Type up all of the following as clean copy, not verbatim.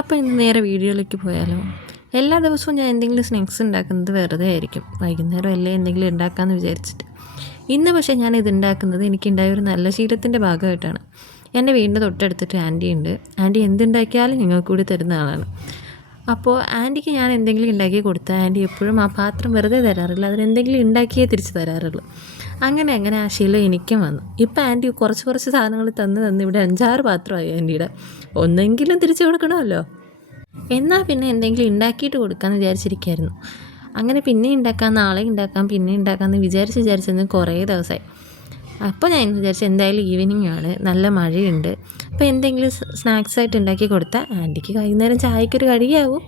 അപ്പോൾ ഇന്ന് നേരെ വീഡിയോയിലേക്ക് പോയാലോ. എല്ലാ ദിവസവും ഞാൻ എന്തെങ്കിലും സ്നാക്സ് ഉണ്ടാക്കുന്നത് വെറുതെ ആയിരിക്കും, വൈകുന്നേരം അല്ലേ എന്തെങ്കിലും ഉണ്ടാക്കാമെന്ന് വിചാരിച്ചിട്ട്. ഇന്ന് പക്ഷേ ഞാൻ ഇത് ഉണ്ടാക്കുന്നത് എനിക്കുണ്ടായ ഒരു നല്ല ശീലത്തിൻ്റെ ഭാഗമായിട്ടാണ്. എൻ്റെ വീടിൻ്റെ തൊട്ടടുത്തിട്ട് ആൻറ്റി ഉണ്ട്. ആൻറ്റി എന്തുണ്ടാക്കിയാലും ഞങ്ങൾക്ക് കൂടി തരുന്ന ആളാണ്. അപ്പോൾ ആൻറ്റിക്ക് ഞാൻ എന്തെങ്കിലും ഉണ്ടാക്കി കൊടുത്താൽ ആൻറ്റി എപ്പോഴും ആ പാത്രം വെറുതെ തരാറില്ല, അതിനെന്തെങ്കിലും ഉണ്ടാക്കിയേ തിരിച്ച് തരാറുള്ളൂ. അങ്ങനെ ആ ശീലം എനിക്കും വന്നു. ഇപ്പോൾ ആൻറ്റി കുറച്ച് സാധനങ്ങൾ തന്ന് ഇവിടെ 5-6 പാത്രമായി ആൻറ്റിയുടെ. ഒന്നെങ്കിലും തിരിച്ചു കൊടുക്കണമല്ലോ. എന്നാൽ പിന്നെ എന്തെങ്കിലും ഉണ്ടാക്കിയിട്ട് കൊടുക്കാമെന്ന് വിചാരിച്ചിരിക്കുകയായിരുന്നു. അങ്ങനെ പിന്നെ ഉണ്ടാക്കാം, നാളെ ഉണ്ടാക്കാം, പിന്നെ ഉണ്ടാക്കാമെന്ന് വിചാരിച്ചെന്ന് കുറേ ദിവസമായി. അപ്പോൾ ഞാൻ വിചാരിച്ചു എന്തായാലും ഈവനിങ് ആണ്, നല്ല മഴയുണ്ട്, അപ്പോൾ എന്തെങ്കിലും സ്നാക്സ് ആയിട്ട് ഉണ്ടാക്കി കൊടുത്താൽ ആൻറ്റിക്ക് വൈകുന്നേരം ചായക്കൊരു കടിയാവും,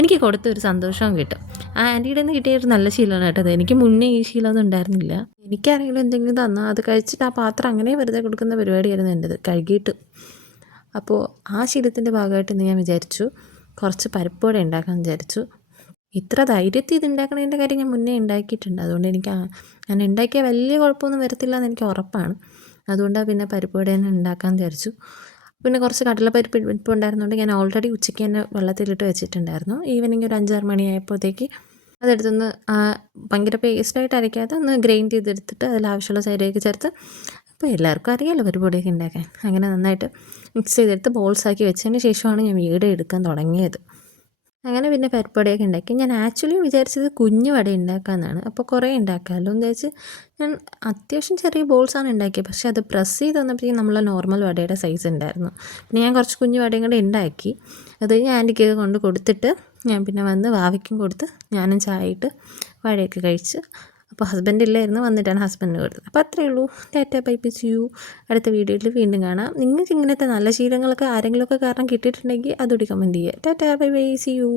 എനിക്ക് കൊടുത്തൊരു സന്തോഷവും കിട്ടും. ആ ആൻറ്റിയുടെ നിന്ന് കിട്ടിയ ഒരു നല്ല ശീലമാണ് കേട്ടത്. എനിക്ക് മുന്നേ ഈ ശീലമൊന്നും ഉണ്ടായിരുന്നില്ല. എനിക്കാരെങ്കിലും എന്തെങ്കിലും തന്നാൽ അത് കഴിച്ചിട്ട് ആ പാത്രം അങ്ങനെ വെറുതെ കൊടുക്കുന്ന പരിപാടിയായിരുന്നു എൻ്റെത്, കഴുകിയിട്ട്. അപ്പോൾ ആ ശീലത്തിൻ്റെ ഭാഗമായിട്ട് ഇന്ന് ഞാൻ വിചാരിച്ചു കുറച്ച് പരിപ്പ് വട ഉണ്ടാക്കാമെന്ന് വിചാരിച്ചു. ഇത്ര ധൈര്യത്തിൽ ഇത് ഉണ്ടാക്കണതിൻ്റെ കാര്യം ഞാൻ മുന്നേ ഉണ്ടാക്കിയിട്ടുണ്ട്. അതുകൊണ്ട് ഞാൻ ഉണ്ടാക്കിയാൽ വലിയ കുഴപ്പമൊന്നും വരത്തില്ല എന്ന് എനിക്ക് ഉറപ്പാണ്. അതുകൊണ്ടാണ് പിന്നെ പരിപ്പ് വട തന്നെ ഉണ്ടാക്കാമെന്ന് വിചാരിച്ചു. പിന്നെ കുറച്ച് കടലപ്പരിപ്പ് ഇരിപ്പ് ഉണ്ടായിരുന്നുകൊണ്ട് ഞാൻ ഓൾറെഡി ഉച്ചയ്ക്ക് തന്നെ വെള്ളത്തിലിട്ട് വെച്ചിട്ടുണ്ടായിരുന്നു. ഈവനിങ് ഒരു 5-6 മണിയായപ്പോഴത്തേക്ക് അതെടുത്തൊന്ന് ഭയങ്കര പേസ്റ്റായിട്ട് അരയ്ക്കാതെ ഒന്ന് ഗ്രൈൻഡ് ചെയ്തെടുത്തിട്ട് അതിലാവശ്യമുള്ള സൈഡൊക്കെ ചേർത്ത്, അപ്പോൾ എല്ലാവർക്കും അറിയാമല്ലോ പരിപ്പ് വടയൊക്കെ ഉണ്ടാക്കാൻ. അങ്ങനെ നന്നായിട്ട് മിക്സ് ചെയ്തെടുത്ത് ബോൾസാക്കി വെച്ചതിന് ശേഷമാണ് ഞാൻ വീഡിയോ എടുക്കാൻ തുടങ്ങിയത്. അങ്ങനെ പിന്നെ പരിപ്പ് വടയൊക്കെ ഉണ്ടാക്കി. ഞാൻ ആക്ച്വലി വിചാരിച്ചത് കുഞ്ഞു വട ഉണ്ടാക്കാമെന്നാണ്. അപ്പോൾ കുറേ ഉണ്ടാക്കാമല്ലോ എന്ന് വിചാരിച്ച് ഞാൻ അത്യാവശ്യം ചെറിയ ബോൾസാണ് ഉണ്ടാക്കിയത്. പക്ഷേ അത് പ്രസ് ചെയ്ത് വന്നപ്പോഴേക്കും നമ്മളെ നോർമൽ വടയുടെ സൈസ് ഉണ്ടായിരുന്നു. പിന്നെ ഞാൻ കുറച്ച് കുഞ്ഞു വടയും കൂടെ ഉണ്ടാക്കി. അത് ഞാൻ ആൻറ്റിക്കൊക്കെ കൊണ്ട് കൊടുത്തിട്ട് ഞാൻ പിന്നെ വന്ന് വാവയ്ക്കും കൊടുത്ത് ഞാനും ചായ ഇട്ട് വടയൊക്കെ കഴിച്ച്. അപ്പോൾ ഹസ്ബൻഡ് ഇല്ലായിരുന്നു, വന്നിട്ടാണ് ഹസ്ബൻഡിന് കൊടുത്തത്. അപ്പോൾ അത്രയേ ഉള്ളൂ. Tata bye bye, see you. അടുത്ത വീഡിയോയിൽ വീണ്ടും കാണാം. നിങ്ങൾക്ക് ഇങ്ങനത്തെ നല്ല ശീലങ്ങളൊക്കെ ആരെങ്കിലുമൊക്കെ കാരണം കിട്ടിയിട്ടുണ്ടെങ്കിൽ അതുകൂടി കമൻറ്റ് ചെയ്യുക. Tata bye bye, see U.